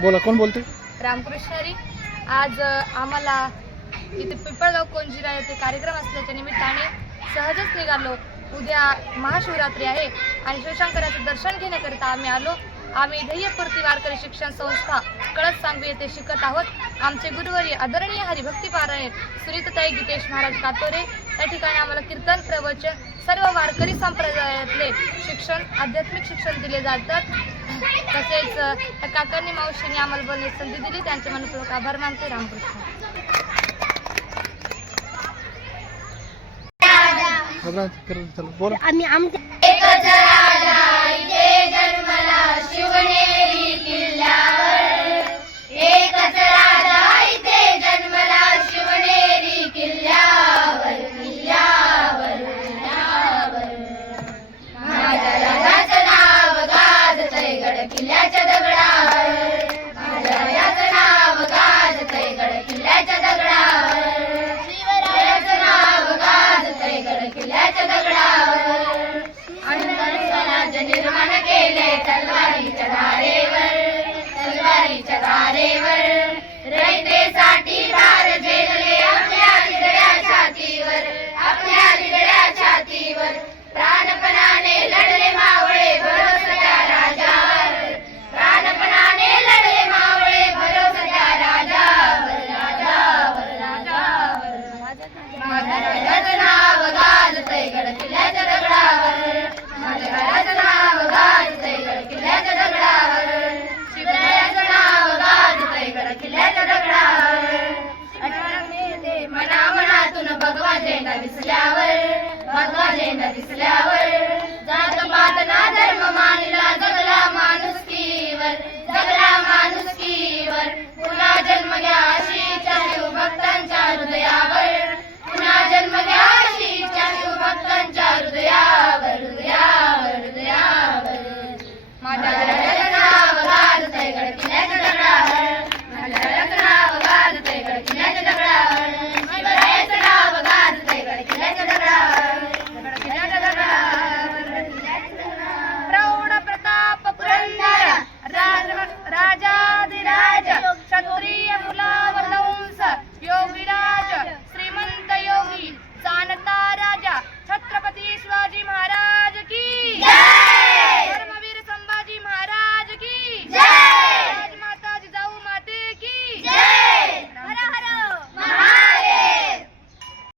बोला कोण बोलते रामकृष्ण हरी आज आम्हाला इथे पिंपळगाव कोंजिरा येथे कार्यक्रम असल्याच्या निमित्ताने सहजच निघालो. उद्या महाशिवरात्री आहे आणि शिवशंकराचं दर्शन घेण्याकरिता आम्ही आलो. आम्ही ध्येयपूर्ती वारकरी शिक्षण संस्था कळत सांगवी येथे शिकत आहोत. आमचे गुरुवारी आदरणीय हरिभक्ती पारायण सुनीतताई गीतेश महाराज कातोरे. त्या ठिकाणी आम्हाला कीर्तन प्रवचन सर्व वारकरी संप्रदायातले शिक्षण आध्यात्मिक शिक्षण दिले जातात. तसेच काकांनी मावशींनी आम्हाला बोलण्याची संधी दिली. त्यांचे मनपूर्वक आभार मानते. रामकृष्ण. बोला आम्ही आमच्या तलवारीच्या धारेवर तलवारीच्या धारेवर रयतेसाठी धार झेलले आपल्या लिगड्या छातीवर आपल्या लिगड्या छातीवर प्राणपणाने लढले मावळे भरोसा राजावर प्राणपणाने लढले मावळे भरोसा राजावर राजावर राजावर माझ्या नाव गाजतय गड किल्ल्याच्या झेंडा दिसल्यावर भगवा झेंडा दिसल्यावर.